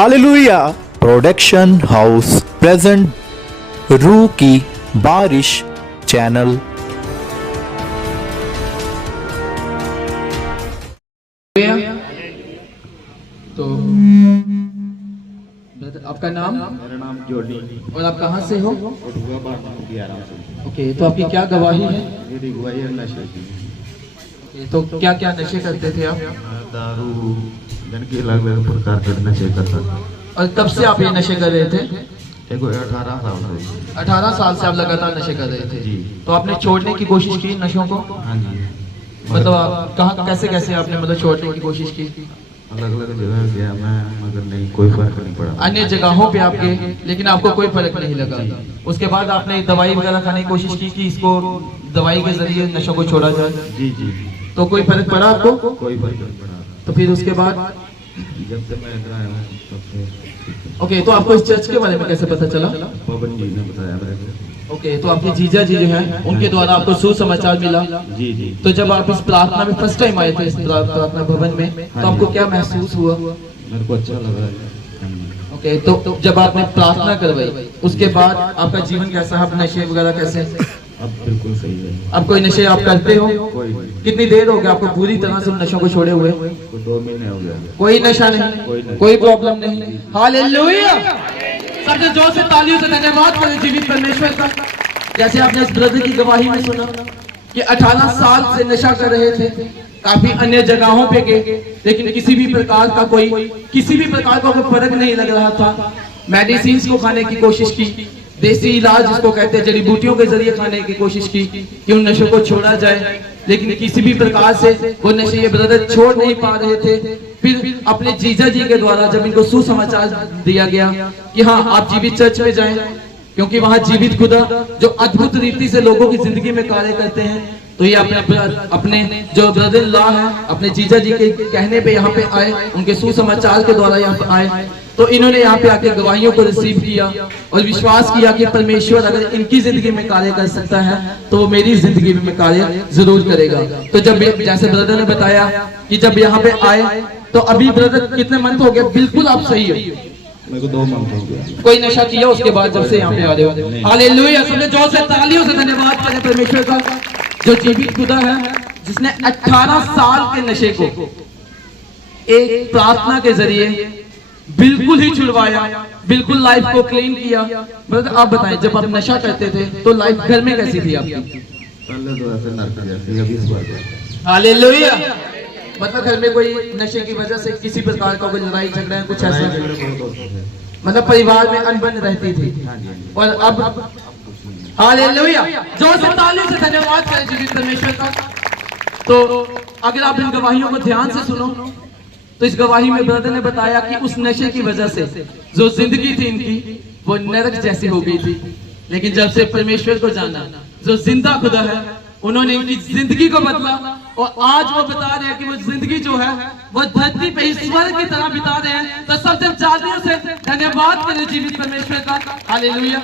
Hallelujah production house present रूह की बारिश चैनल। तो आपका नाम? मेरा नाम जोडी। और आप कहाँ से हो? कोटुआ बारमानू की आराम से। ओके, तो आपकी क्या गवाही है? मेरी गवाही है नशे की। तो क्या क्या नशे करते थे आप? मैं दारू जन के अलग अलग प्रकार के नशे करता था। और कब से आप ये नशे कर रहे थे? एक 18 साल से। 18 साल से आप लगातार नशे कर रहे थे जी। तो आपने छोड़ने की कोशिश की नशों को? हाँ जी। मतलब आप कहाँ कैसे कैसे आपने मतलब छोड़ने की कोशिश की? अलग अलग जगह गया मैं, मगर नहीं, कोई फर्क नहीं पड़ा। अन्य जगहों पे आप गए लेकिन आपको कोई फर्क नहीं लगा। उसके बाद आपने दवाई वगैरह खाने की कोशिश की कि इसको दवाई के जरिए नशों को छोड़ा जाए? जी जी। तो कोई फर्क पड़ा आपको? कोई फर्क नहीं पड़ा। तो फिर उसके बाद जब से मैं इधर आया हूँ तब से। ओके, तो आपको इस चर्च के बारे में कैसे पता चला? पवन जी ने बताया मेरे को। ओके, तो आपके जीजा जी जो है उनके द्वारा आपको सुसमाचार मिला। जी जी। तो जब आप इस प्रार्थना में फर्स्ट टाइम आए थे इस प्रार्थना भवन में तो आपको क्या महसूस हुआ? मेरे को अच्छा लगा। ओके, तो जब आपने प्रार्थना करवाई उसके बाद आपका जीवन कैसा? आप नशे वगैरह कैसे? अब बिल्कुल सही है। अब कोई नशे आप करते हो? कोई नहीं। कितनी देर हो गया आपको पूरी तरह से नशों को छोड़े हुए? कोई 2 महीने हो गया। कोई नशा नहीं, कोई प्रॉब्लम नहीं। हालेलुया! सबसे जोर से तालियों से धन्यवाद करें जीवित परमेश्वर का। जैसे आपने इस ब्रदर की गवाही में सुना कि 18 साल से नशा कर रहे थे, काफी अन्य जगहों पे गए लेकिन किसी भी प्रकार का कोई फर्क नहीं लग रहा था। मेडिसिन को खाने की कोशिश की, देसी इलाज जिसको कहते हैं जड़ी बूटियों के जरिए खाने की कोशिश की कि उन नशों को छोड़ा जाए, लेकिन किसी भी प्रकार से वो नशे ये ब्रदर छोड़ नहीं पा रहे थे। फिर अपने जीजा जी के द्वारा जब इनको सुसमाचार दिया गया कि हाँ आप जीवित चर्च में जाएं क्योंकि वहां जीवित खुदा जो अद्भुत रीति से लोगों की जिंदगी में कार्य करते हैं, तो ये अपने जो ब्रदर लॉ है अपने जीजा जी के कहने पे यहाँ पे आए, उनके सुसमाचार के द्वारा यहाँ पे आए। तो इन्होंने यहाँ पे आके गवाहियों को रिसीव किया और विश्वास किया कि परमेश्वर अगर इनकी जिंदगी में कार्य कर सकता है तो वो मेरी जिंदगी में कार्य जरूर करेगा। तो जब जैसे ब्रदर ने बताया कि जब यहाँ पे आए तो अभी ब्रदर कितने मंथ हो गए? बिल्कुल आप सही हो। मेरे को 2 मंथ हो गया। कोई नशा किया उसके बाद जब से यहाँ पे आ रहे हो? हालेलुया! सबने जोर से तालियों से धन्यवाद करें परमेश्वर का जो जीवित खुदा है, जिसने 18 साल के नशे को एक प्रार्थना के जरिए बिल्कुल ही छुड़वाया, बिल्कुल लाइफ को क्लीन किया। ब्रदर आप बताएं, जब आप नशा करते थे तो लाइफ घर में कैसी थी आपकी? पहले तो ऐसे नरक जैसी, अभी इस बार। हालेलुया! मतलब घर में कोई नशे की वजह से किसी प्रकार का कोई लड़ाई झगड़ा कुछ ऐसा? मतलब परिवार में अनबन रहती थी। और अब हालेलुया! जोर से तालियों से धन्यवाद करें जीवित परमेश्वर का। तो अगर आप इन गवाहियों को ध्यान से सुनो तो इस गवाही में ब्रदर ने बताया कि उस नशे की वजह से जो जिंदगी थी इनकी वो नरक जैसी हो गई थी, लेकिन जब से परमेश्वर को जाना जो जिंदा खुदा है, उन्होंने इनकी जिंदगी को बदला और आज वो बता रहे हैं कि वो जिंदगी जो है वो धरती पे ईश्वर की तरह बिता रहे हैं। तो सबसे तालियों से धन्यवाद करें जीवित परमेश्वर का। हालेलुया!